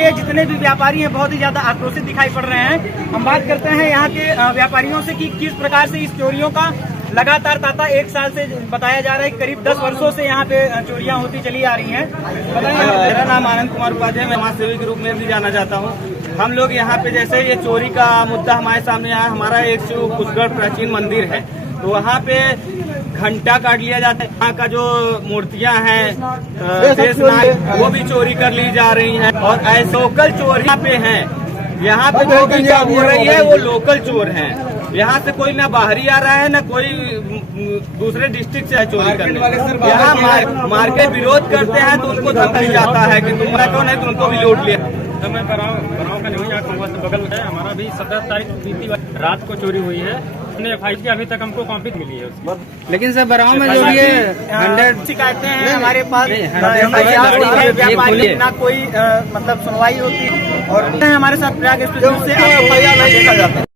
के जितने भी व्यापारी हैं बहुत ही ज्यादा आक्रोशित दिखाई पड़ रहे हैं। हम बात करते हैं यहाँ के व्यापारियों से कि किस प्रकार से इस चोरियों का लगातार ताता 1 साल से बताया जा रहा है, करीब 10 वर्षों से यहाँ पे चोरियां होती चली आ रही हैं। मेरा नाम आनंद कुमार उपाध्याय, मैं समाज सेवी के रूप में भी जाना चाहता हूँ। हम लोग यहाँ पे जैसे ये चोरी का मुद्दा हमारे सामने आया, हमारा एक कुशगढ़ प्राचीन मंदिर है, तो वहाँ पे घंटा काट लिया जाता है। यहाँ का जो मूर्तियाँ हैं शेषनाग वो भी चोरी कर ली जा रही हैं, और ऐसे लोकल चोर यहाँ पे हैं। यहाँ पे जो भी हो रही है वो लोकल चोर हैं। यहाँ से कोई ना बाहरी आ रहा है, ना कोई दूसरे डिस्ट्रिक्ट से चोरी करने। यहाँ मार्केट विरोध करते हैं तो उनको धमकी जाता है कि तुम्हारा कौन है, तुमको भी लूट लिया। तो मैं बराव का नहीं, यहाँ खंडवा से बगल में है हमारा भी 17 तारीख बीती रात को चोरी हुई है। उसने FIR की अभी तक हमको कॉपी मिली है उसकी। लेकिन सर बराव में जो ये 100 शिकायतें हैं हमारे पास, ना कोई मतलब सुनवाई होती है। और हमारे साथ प्रयाग स्टेशन से